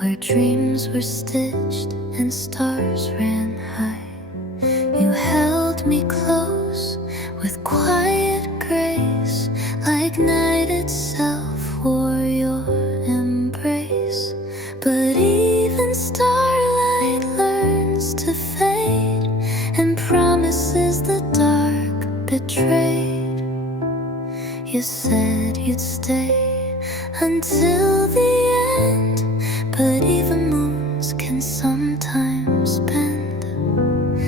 where dreams were stitched and stars ran high. You held me close with quiet grace, like night itself wore your embrace. But even starlight learns to fade, and promises the dark betrayed. You said you'd stay until the end, but even moons can sometimes bend.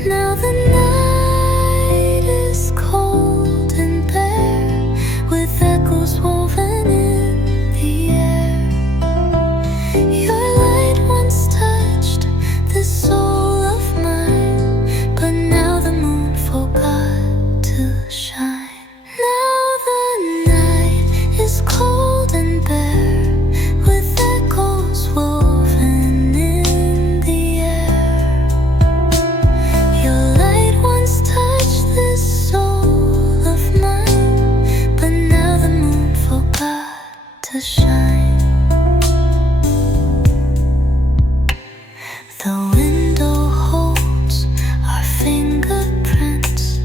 Now the night is cold and bare, with echoes woven in the air. Your light once touched the soul of mine, but now the moon forgot to shine. Now the night is cold and bare, with echoes woven in the air. Your light once touched this soul of mine, but now the moon forgot to shine. The window holds our fingerprints,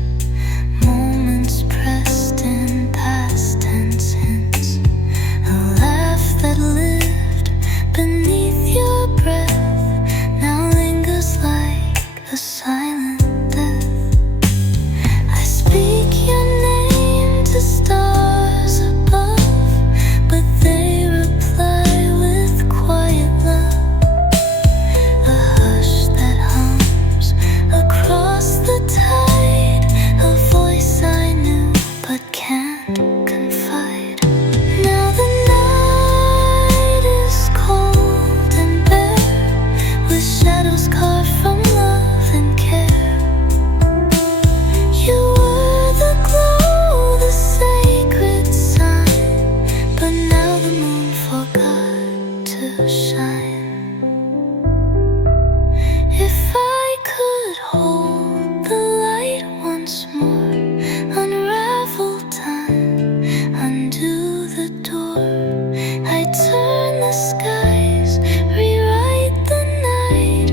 moments pressed in past tense hints. A laugh that lived beneath your breath now lingers like a silent death. I speak your name to stars above, but they reply with quiet love. A hush that hums across the tide, a voice I knew but can't confide. Now the night is cold and bare, with shadows carved from love and care. You were the glow, the sacred sign, but now the moon forgot to shine. If I could hold the light once more, unravel time, undo the door, I'd turn the skies, rewrite the night,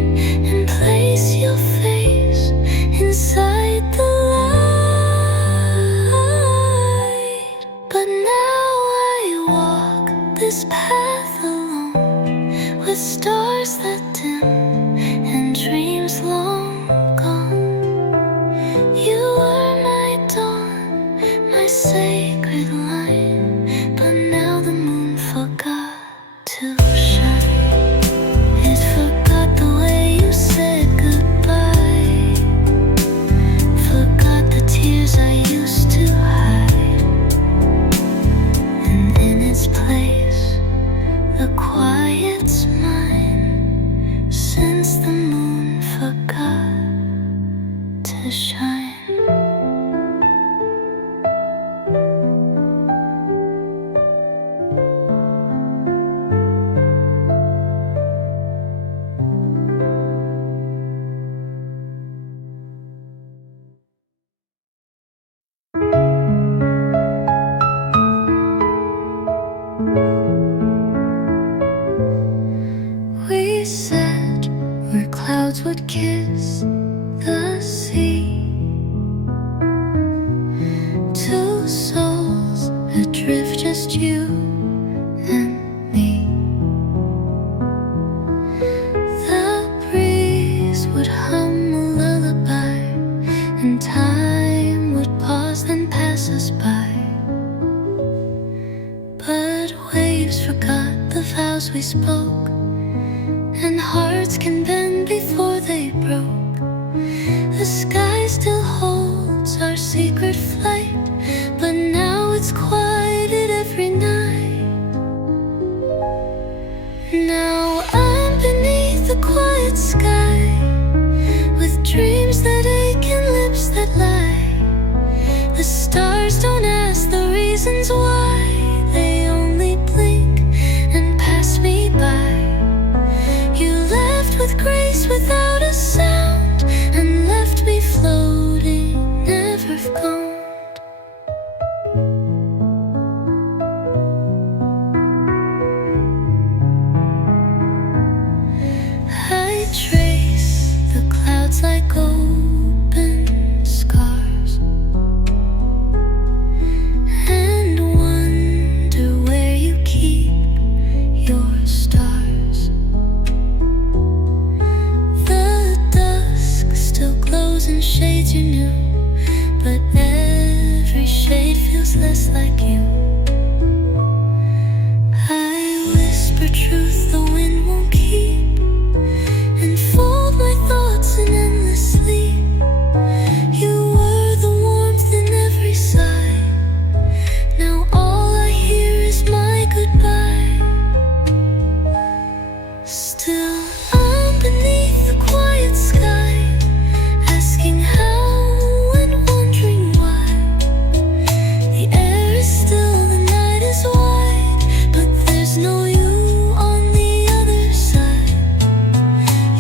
and place your face inside the light. But now I walk this path alone, with stars that dim and dreams long gone. You were my dawn, my sacred line, but now the moon forgot to shine. It forgot the way you said goodbye, forgot the tears I used to hide, and in its place the quiet's mine, since the moon forgot to shine. We said where clouds would kiss the sea, two souls adrift, just you and me. The breeze would hum a lullaby, and time would pause and pass us by. But waves forgot the vows we spoke, and hearts can bend before they broke. The sky still holds our secret flight, but now it's quieted every night. Now I'm beneath the quiet sky, with dreams that ache and lips that lie. The stars don't ask the reasons why, they only blink and pass me by. You left with grace without a sound, and left me floating, never gone. trace the clouds like open scars, and wonder where you keep your stars. The dusk still glows in shades you knew, but every shade feels less like you. I whisper truth the wind won't keep, and fold my thoughts in endless sleep. You were the warmth in every sigh. Now all I hear is my goodbye. Still I'm beneath the quiet sky, asking how and wondering why. The air is still, the night is wide, but there's no you on the other side.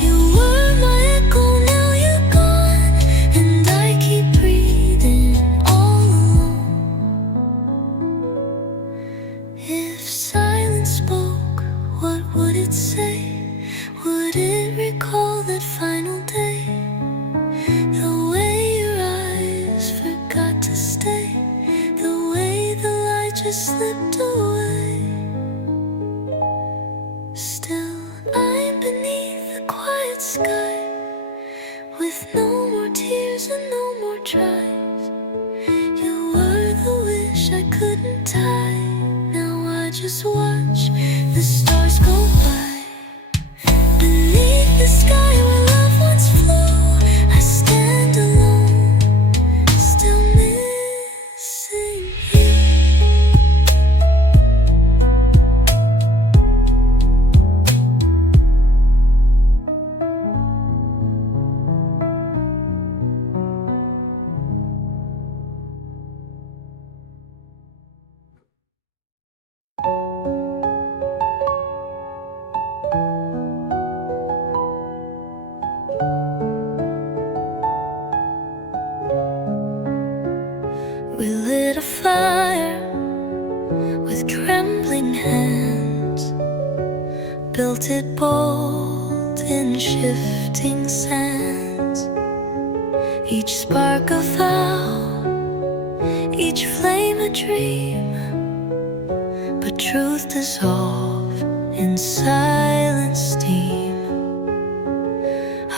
You were my echo, now you're gone, and I keep breathing all alone. If silence spoke, what would it say? Would it recall that final day? The way your eyes forgot to stay, the way the light just slipped away. Still I'm beneath the quiet sky, with no more tears and no more tries. You were the wish I couldn't tie. Now I just watch the stars go by. Beneath the sky where love once flew, I stand alone, still missing you. We lit a fire with trembling hands, built it bold in shifting sands. Each spark a vow, each flame a dream, but truth dissolved in silent steam.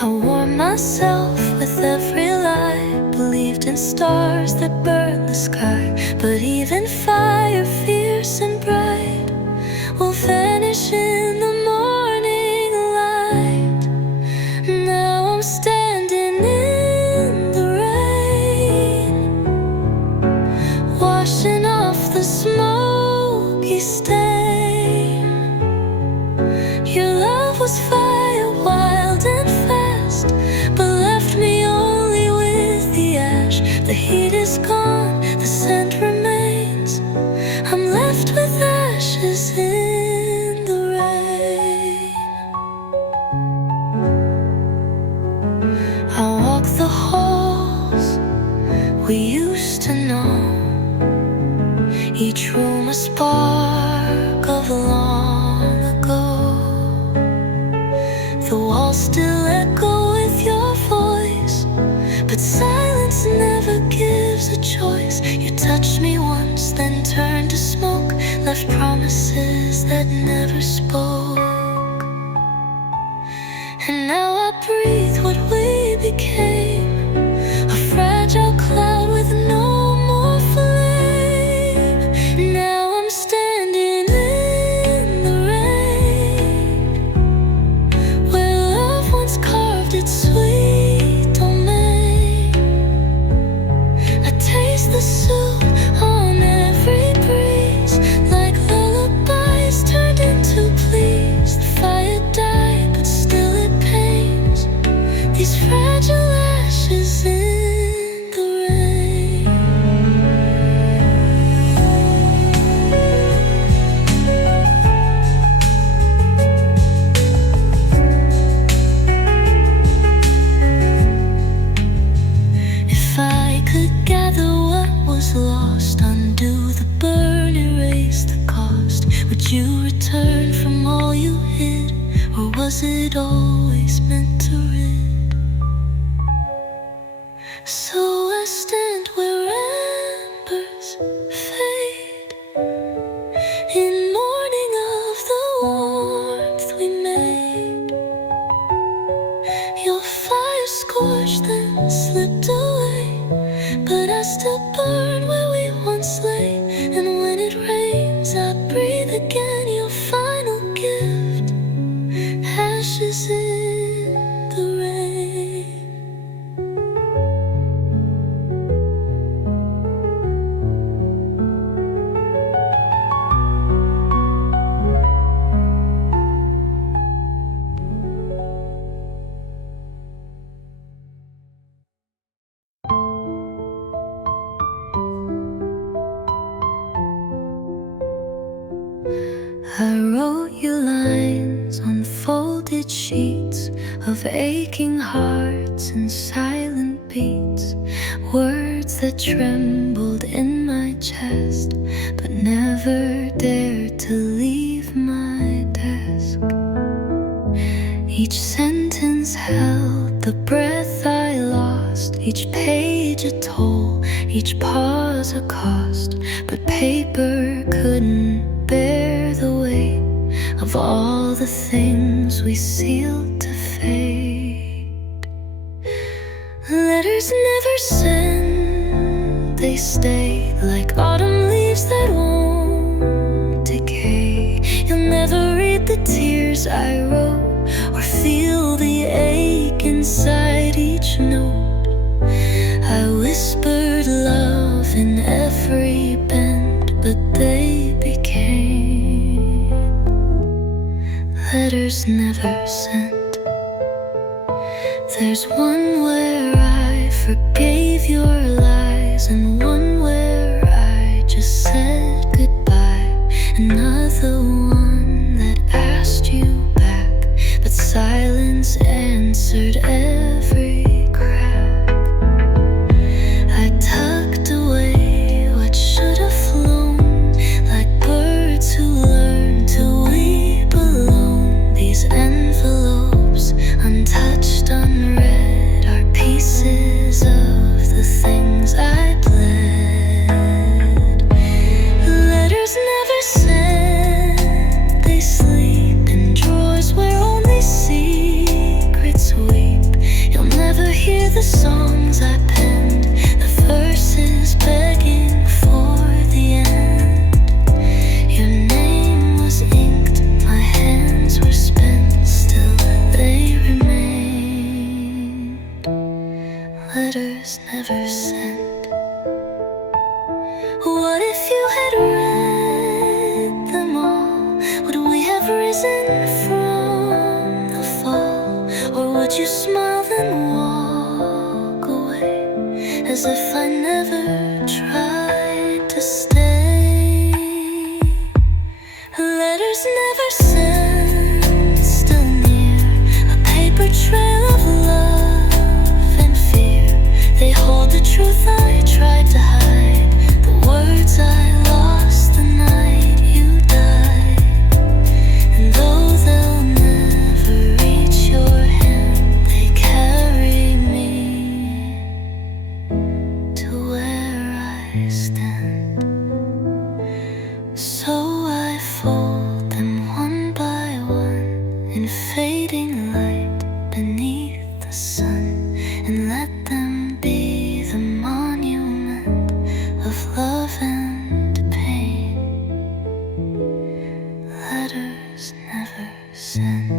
I warmed myself with every lie, believed in stars that burn the sky, but even fire, fierce and bright, will vanish in the morning light. Now I'm standing in the rain, washing off the smoky stain. Your love was fire, wild and fast, but left me only with the ash. The heat is gone, the scent remains. I'm left with ashes in the rain. I walk the halls we used to know, each room a spark of long ago. The walls still echo with your voice, but silence never gives a choice. You touched me once, then turned to smoke, left promises that never spoke. And now I breathe what we became, a fragile cloud with no more flame. Now I'm standing in the rain, where love once carved its sweet domain. I taste the soup on every breeze, like lullabies turned into pleas. The fire died, but still it pains, these fragile ashes in the rain. If I could gather what was lost, undo the burn, erase the cost, would you return from all you hid, or was it always always meant to rid. So I stand where embers fade, in mourning of the warmth we made. Your fire scorched then slipped away, but I still burn where we once lay. And when it rains, I breathe again. Your final gift, ashes in the rain. I wrote you lines on folded sheets of aching hearts and silent beats, words that trembled in my chest but never dared to leave my desk. Each sentence held the breath I lost, each page a toll, each pause a cost, but paper couldn't bear the weight of all the things we sealed to fade. Letters never sent, they stay like autumn leaves that won't decay. You'll never read the tears I wrote or feel the ache inside each note. I whispered love in every bend, but they became letters never sent. There's one where I forgave your lies, and one where I just said goodbye. Another one that asked you back, but silence answered every crack. I tucked away what should have flown, like birds who learn to weep alone. These envelopes, untouched, unread, are pieces of the things I bled. Letters never sent, they sleep in drawers where only secrets weep. You'll never hear the songs I penned, the verses begging for the end. Your name was inked, my hands were spent, still they remain. Letters never sent. What if you had read them all? Would we have risen from the fall? Or would you smile then walk away, as if I never tried to stay? Letters never sent, still near, a paper trail of love and fear. They hold the truth I tried to hide, the words I lost the night you died. And though they'll never reach your hand, they carry me to where I stand. So I fold them one by one in fading light beneath the sun, and let them be the monument of love and pain. Letters never sent.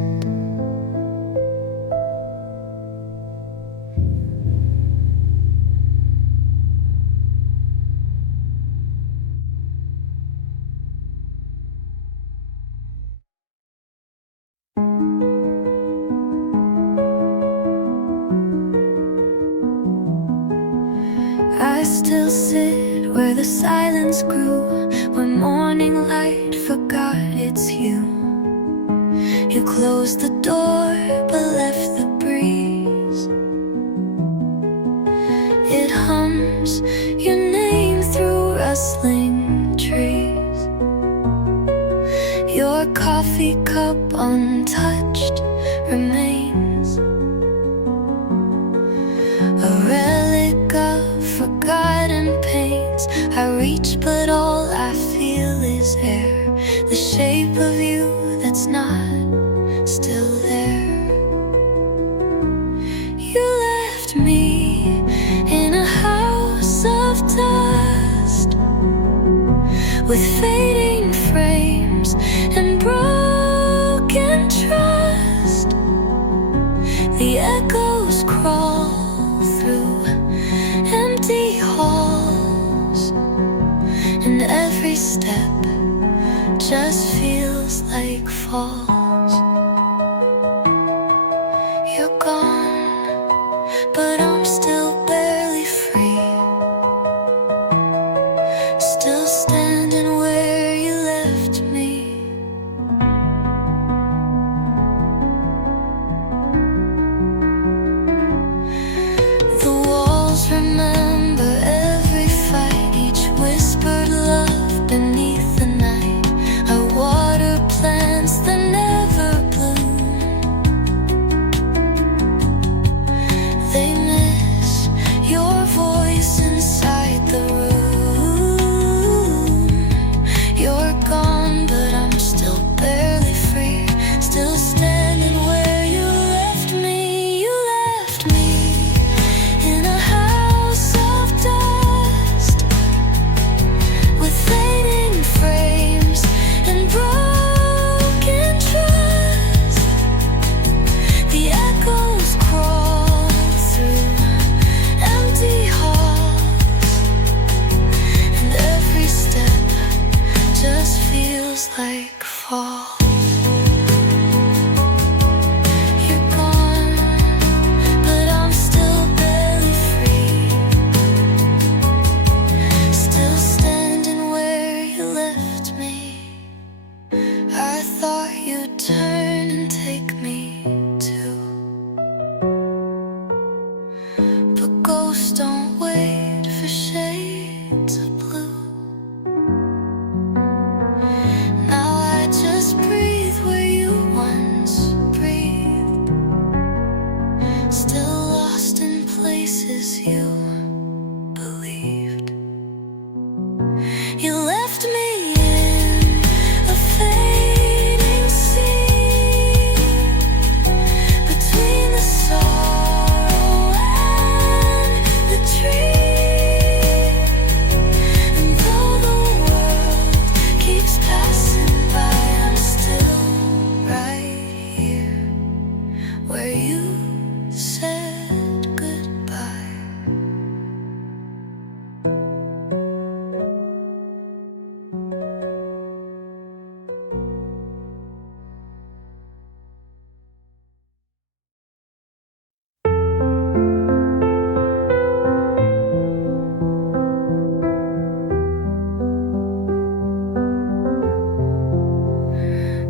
I still sit where the silence grew, where morning light forgot it's you. You closed the door but left the breeze. It hums your name through rustling trees. Your coffee cup untouched remains The echoes crawl through empty halls, and every step just feels like falls. You're gone, but I'm still barely free, still standing where you left me. The walls remember every fight, each whispered love beneath the night. I water plants that never bloom. They miss your voice inside the room. You're gone, but I'm still barely free, still standing where you left me. You left me in a house of dust, with fading frames and broken trust. The echoes crawl through empty halls, and every step just feels like fall. You're gone, but I'm still barely free, still standing where you left me. I thought you'd turn and take me too, but ghosts don't wait for shades of blue. Now I just breathe where you once breathed, still lost in places you believed. You left me in a fading sea, between the sorrow and the tree. And though the world keeps passing by, I'm still right here where you said goodbye.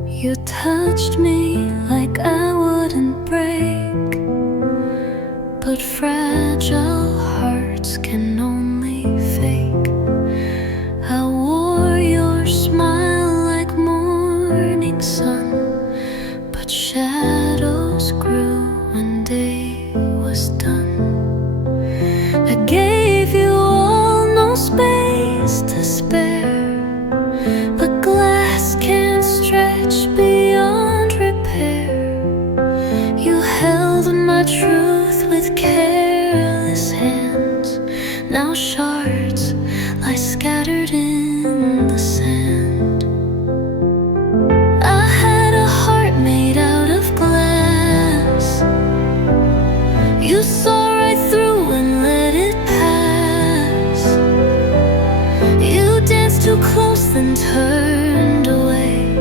You touched me like I wouldn't break, but fragile hearts can only fake. I wore your smile like morning sun, but shadows grew when day was done. I gave you all, no space to spare, but glass can't stretch beyond repair. You held my truth with careless hands. Now shards lie scattered in the sand. I had a heart made out of glass. You saw right through and let it pass. You danced too close, then turned away,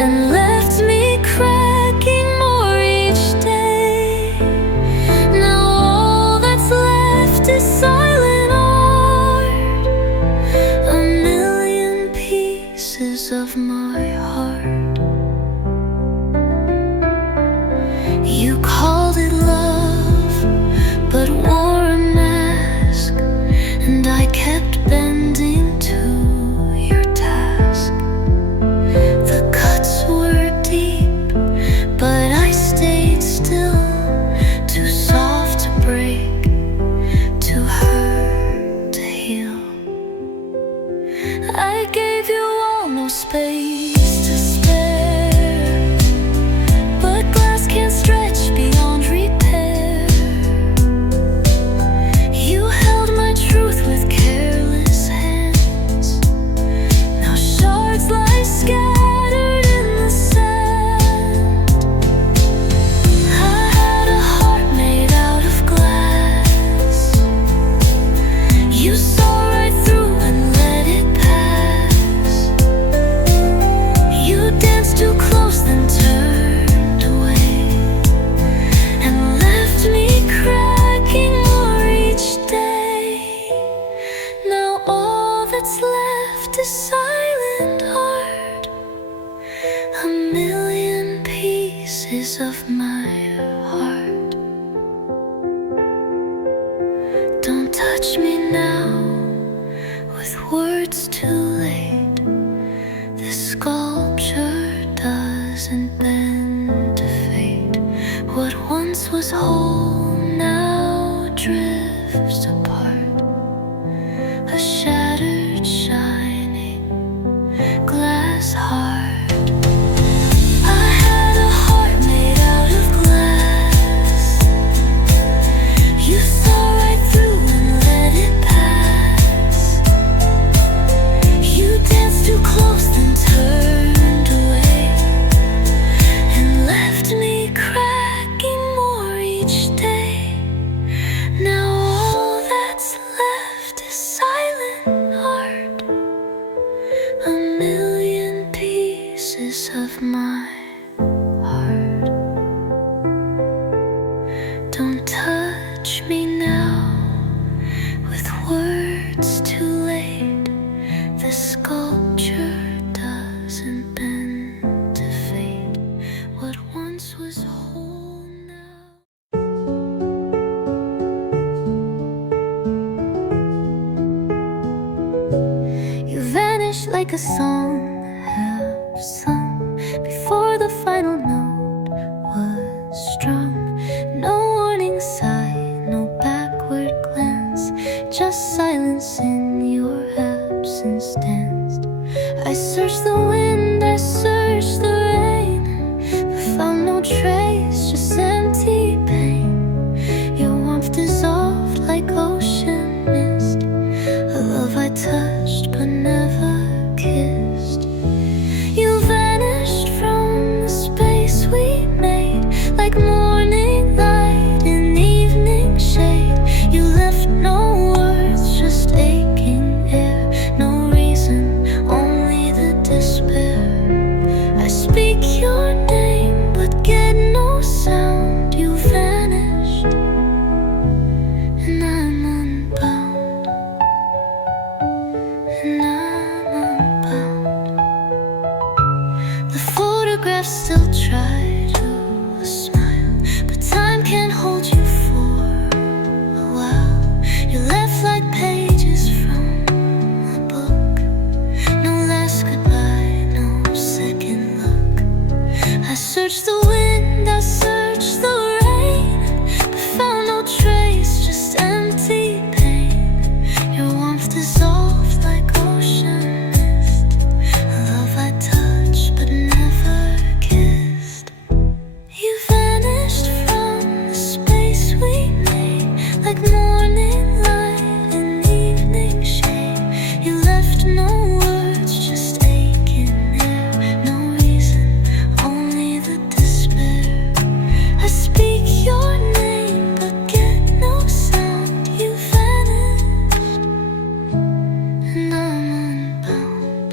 and left me cracking more each day. pieces of my heart. Don't touch me now with words too late. This sculpture doesn't bend to fate. What once was whole now drifts apart. A shattered, shining glass heart. I had a heart made out of glass. You saw right through and let it pass. You danced too close then turned away and left me cracking more each day. Now all that's left is silent art. A million pieces of my heart. Don't touch me now with words too late. The sculpture doesn't bend to fate. What once was whole now. You vanish like a song half sung before the final note was strung. No warning sigh, no backward glance, just silence in your absence danced. I searched the wind, I searched the rain, but found no trace, just empty pain. Your warmth dissolved like ocean mist, a love I touched but never kissed. You vanished from the space we made, like morning light in evening shade. You left no words, just aching air, no reason, only the despair. I speak your name but get no sound. You vanished and I'm unbound, and I'm unbound. The photographs still try to smile, but time can't hold you for a while. You left like pages from a book. No last goodbye, no second look. I searched the wind, I searched the rain, but found no trace, just empty pain. Your warmth dissolved like ocean mist, a love I touched but never kissed. You vanished from the space we made, like morning light in evening shade. You left no words, just aching air, no reason, only the despair. I speak your name but get no sound. You vanished and I'm unbound.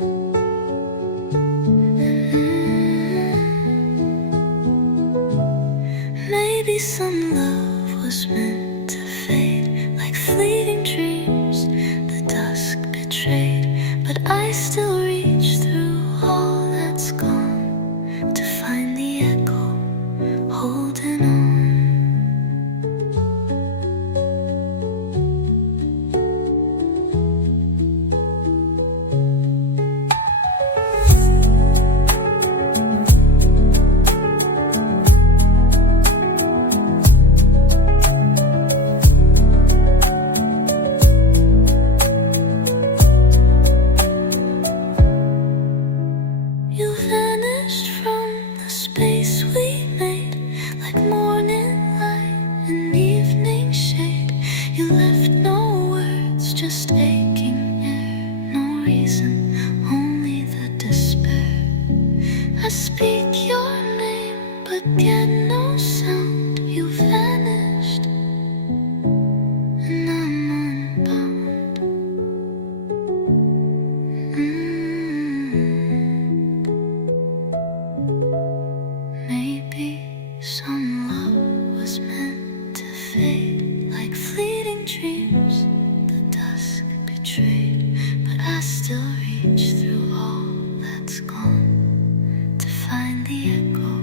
Maybe some love was meant to fade, like fleeting dreams the dusk betrayed. But I still reach through all that's gone to find the echo holding on. You vanished from the space we made, like morning light in evening shade. You left no words, just aching air, no reason, only the despair. I speak your name but get no sound. You vanished and I'm unbound. Maybe some love was meant to fade, like fleeting dreams the dusk betrayed. But I still reach through all that's gone to find the echo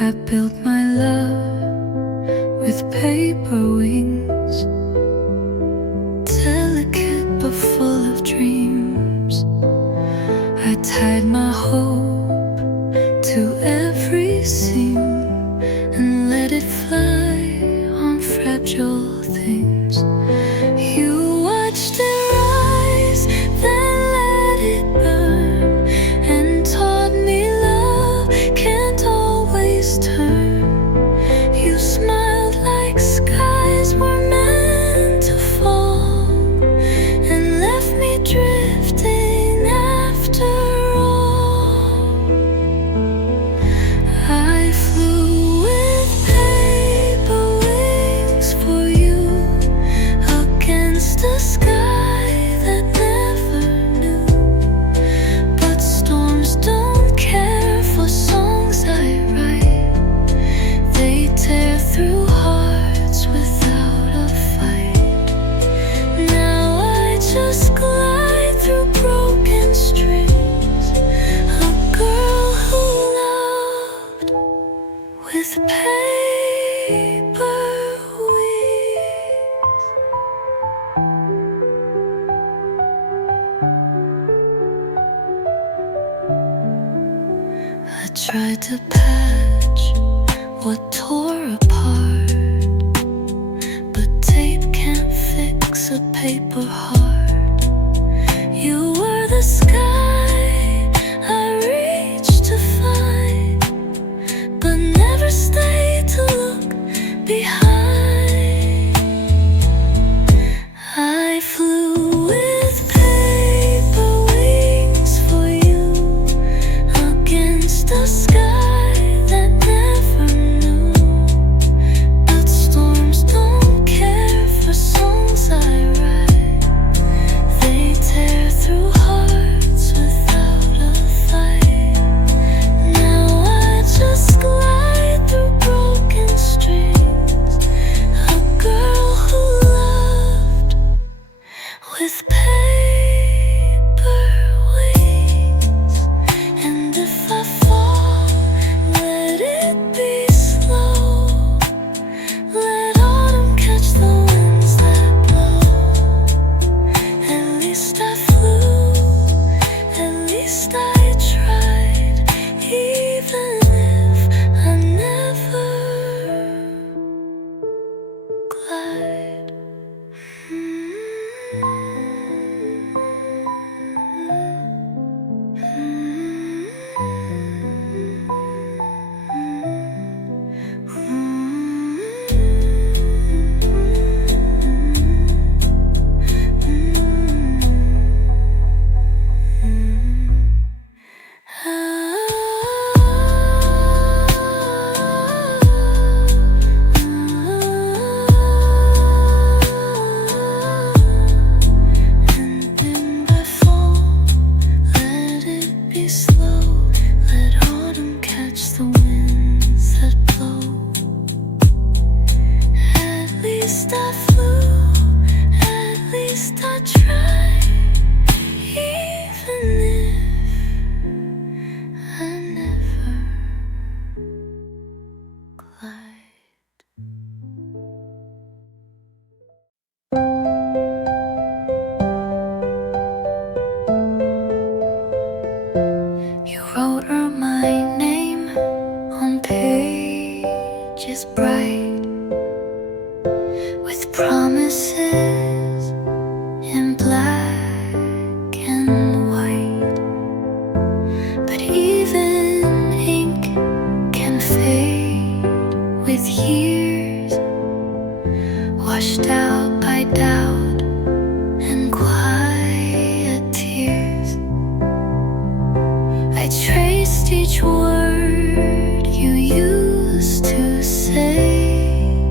I built my love with paper wings, delicate but full of dreams. I tied my hope to every seam and let it fly on fragile things. You watched it rise, then let it burn, and taught me love can't always turn. You smiled like skies were meant to fall, and left me drifting after all. I flew with paper wings for you, against a sky that never knew. But storms don't care for songs I write. They tear through hearts without a fight. Now I just glide through broken strings, a girl who loved with paper wings. I tried to patch what tore apart, but tape can't fix a paper heart. You were the sky I reached to find, but never stayed to look behind. I flew with paper wings for you, against a sky that never knew. But storms don't care for songs I write. They tear through hearts without a fight. Now I just glide through broken strings, a girl who loved with paper wings. And if I fall, let it be slow. Let autumn catch the winds that blow. At least I flew, at least I tried, even if I never glide. And when I fall, let it be slow. Let autumn catch the winds that blow. At least I flew, at least I tried, even if I never glide. You wrote her my name on pages bright, with promises in black and white. But even ink can fade with years, washed out by doubt and quiet tears. I traced each word you used to say,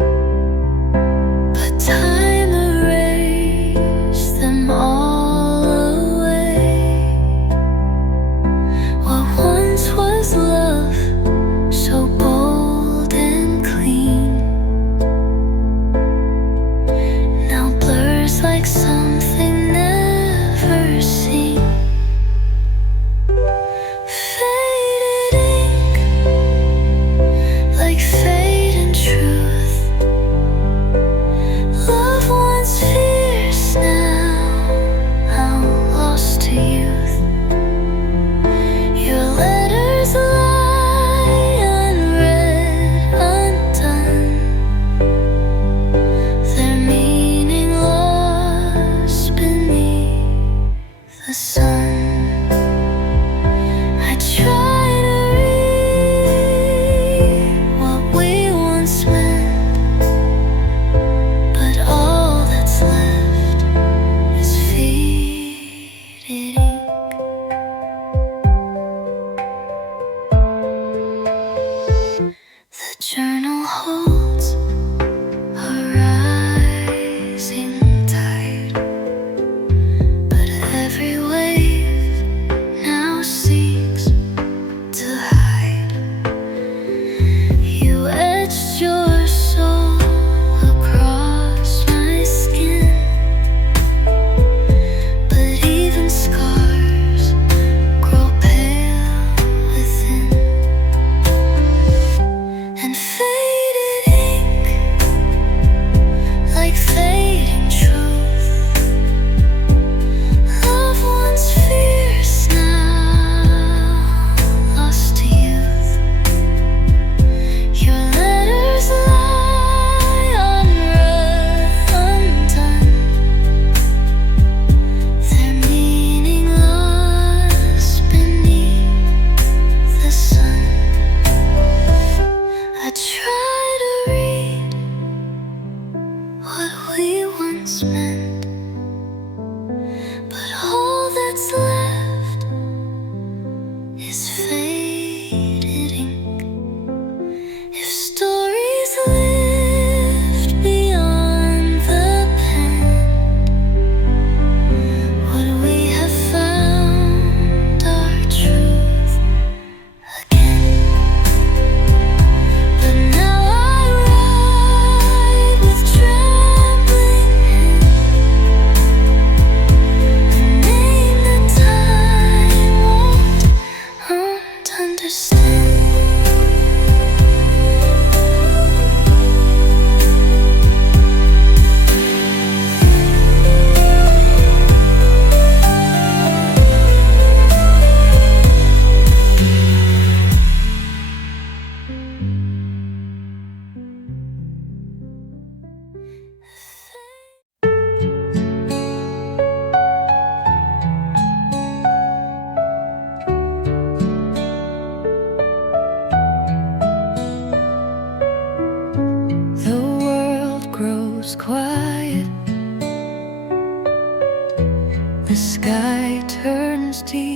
but time erased them all away. What once was love, so bold and clean, now blurs like something never seen. Faded ink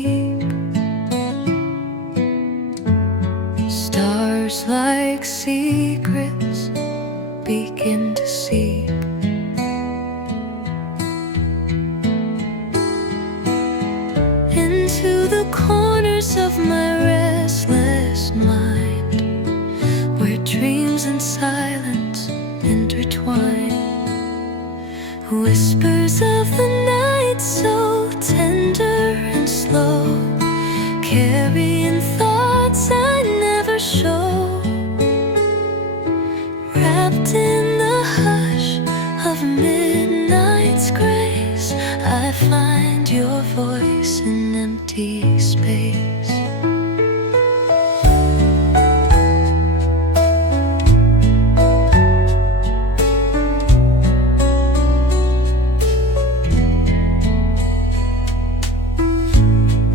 sleep. Stars like secrets begin to seep. Into the corners of my restless mind, where dreams and silence intertwine. Whispers of the night, so tender and slow, carrying thoughts I never show. Wrapped in the hush of midnight's grace, I find your voice in empty space.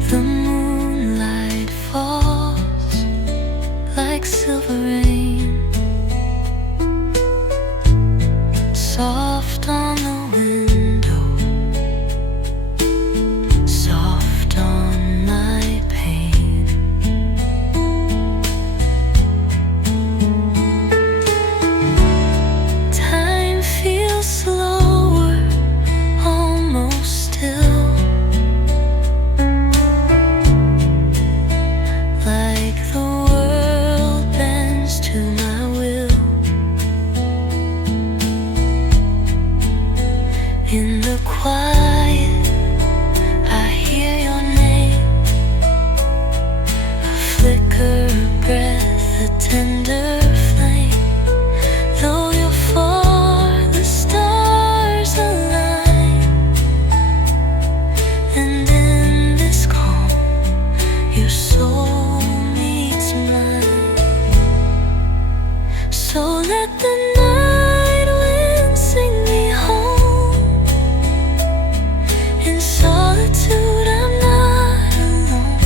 The moonlight falls like silver rain, soft on the window, soft on my pain. Time feels slower, almost still, like the world bends to my will. In the quiet, I hear your name, a flicker, a breath, a tender flame. Though you're far, the stars align, and in this calm, your soul meets mine. So let the night wind sing me home. In solitude, I'm not alone.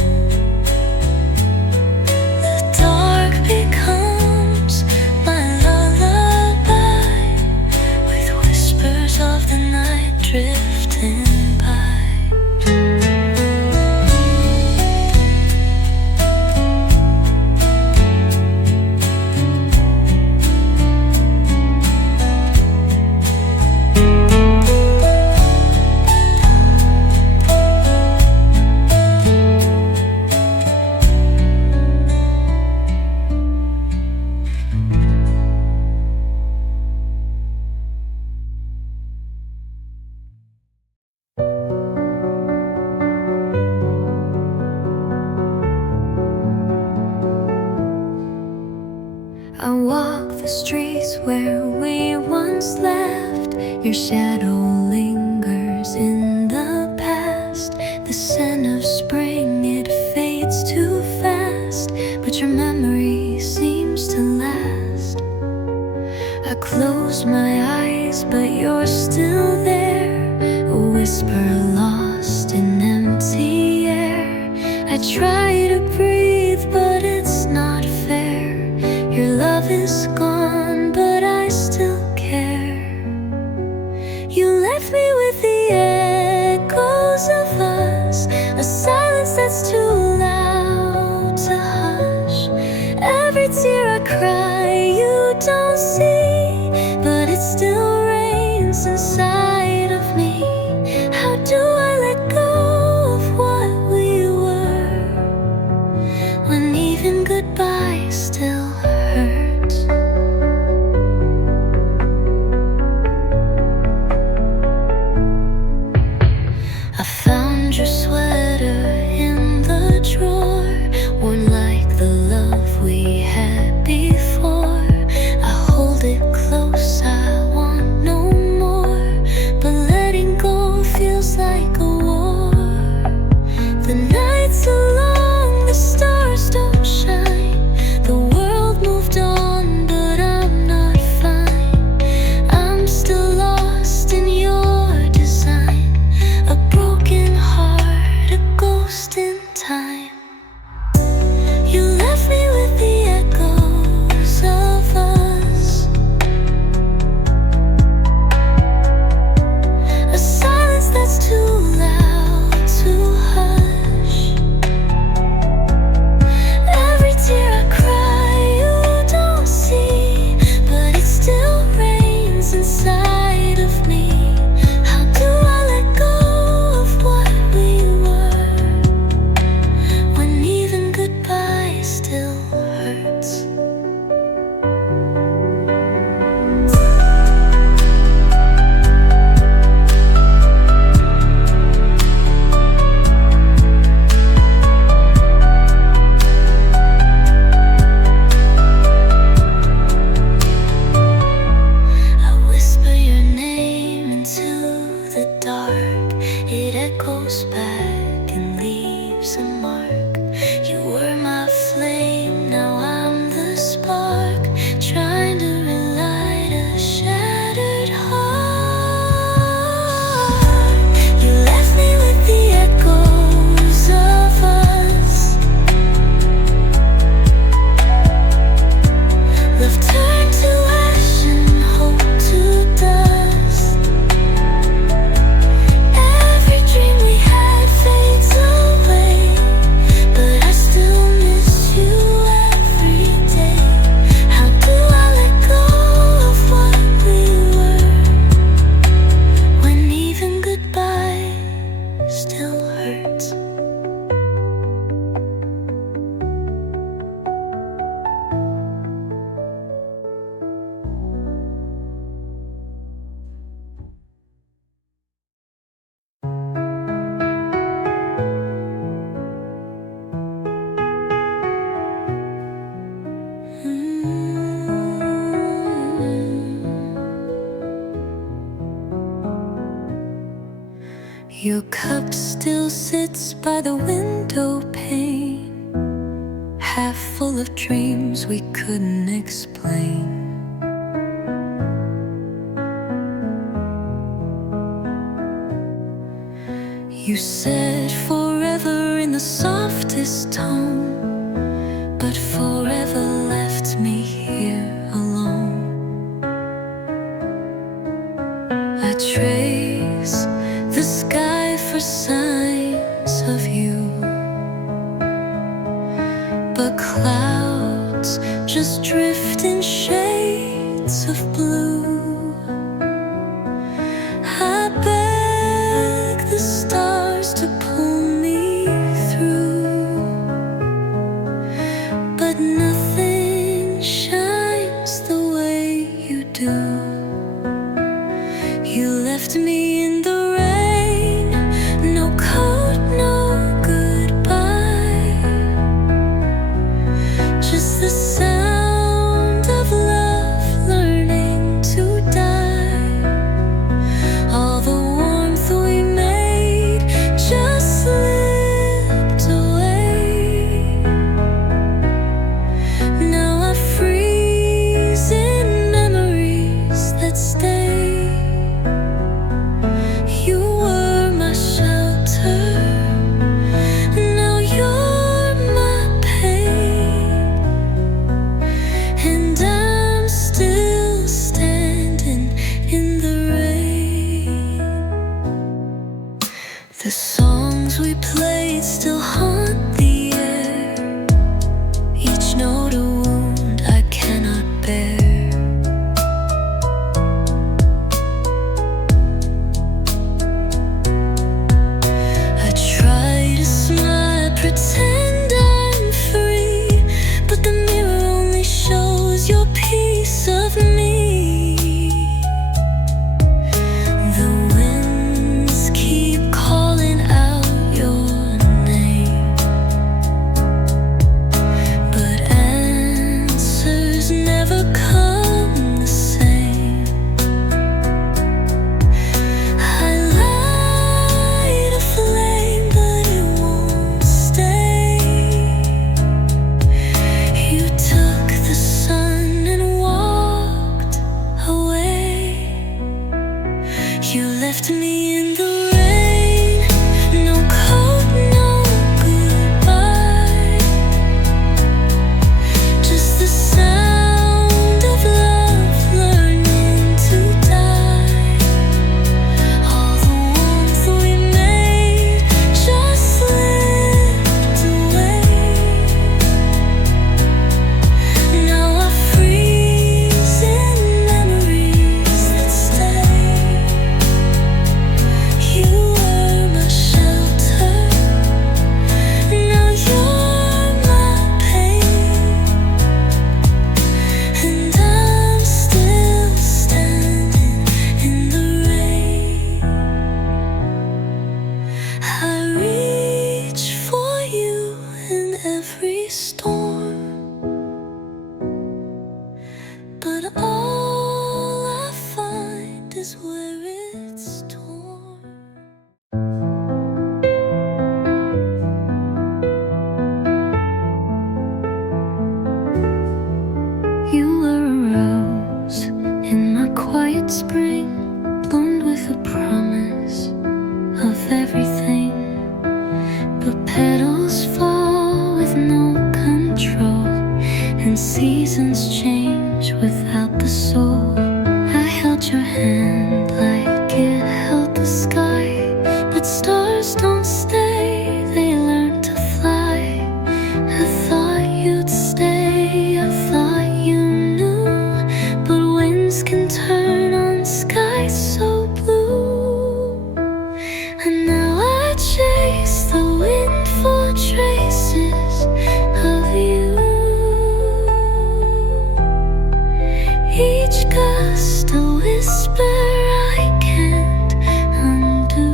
The dark becomes my lullaby, with whispers of the night drifting by. I walk the streets where we once left. Your shadow lingers in the past. The scent of spring, it fades too fast, but your memory seems to last. I close my eyes, but you're still there, a whisper lost in empty air. I try to breathe, but it's not fair. Your love is gone, but I still care. You left me with the echoes of us, a silence that's too loud to hush. Every tear I cry, you don't see, but it still rains inside of me. How do I let go of what we were? by the window pane, half full of dreams we couldn't explain. You said forever in the softest tone, but forever left me here alone. I trace the sky for signs of you, but clouds just drift in shades of blue. I beg the stars to pull me through, but nothing shines the way you do. You left me in the rain, no coat, no goodbye, just the sound of love learning to die. All the warmth we made just slipped away. Now I freeze in memories that stay. You were my shelter, now you're my pain, and I'm still standing in the rain. The songs we played still haunt the air, each note a wound I cannot bear. I try to smile, pretend I'm free, but the mirror only shows your piece of me. The winds keep calling out your name, but answers never come the same. I light a flame, but it won't stay. You took the sun and walked away. You left me in the rain, no coat, no goodbye, just the sound of love learning to die. All the warmth we made just slipped away. Now I freeze in memories that stay. You were my shelter, now you're my pain, and I'm still standing in the rain. I reach for you in every storm, but all I find is where it's torn. You were a rose in my quiet spring, bloomed with a promise of everything, but petals fall with no control, and seasons change without the soul. I held your hand like it held the sky, but stars don't stay, they learn to fly. I thought you'd stay, I thought you knew, but winds can turn on skies so blue. And now I chase the wind for traces of you. Each gust a whisper I can't undo.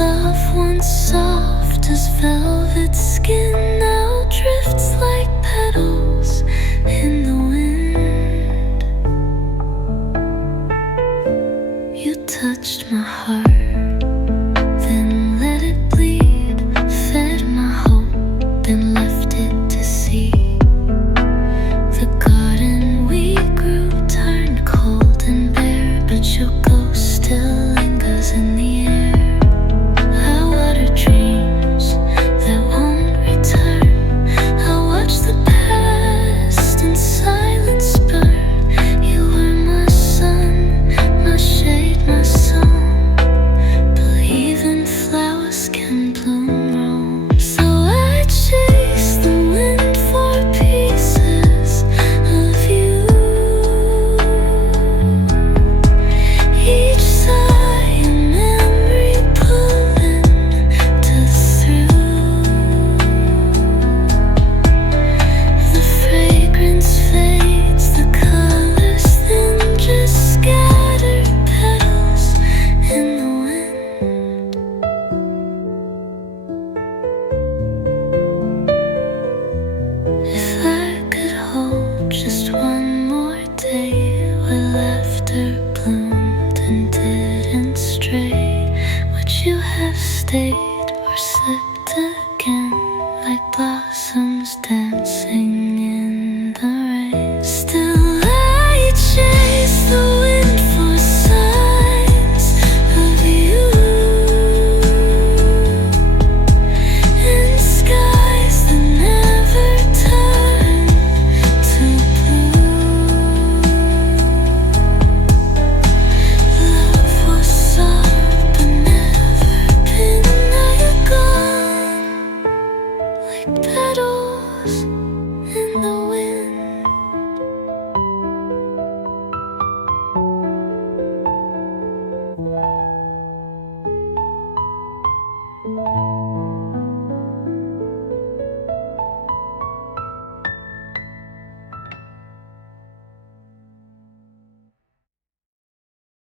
Love once soft as velvet skin now drifts like petals in the wind. You touched my heart. have stayed or slipped.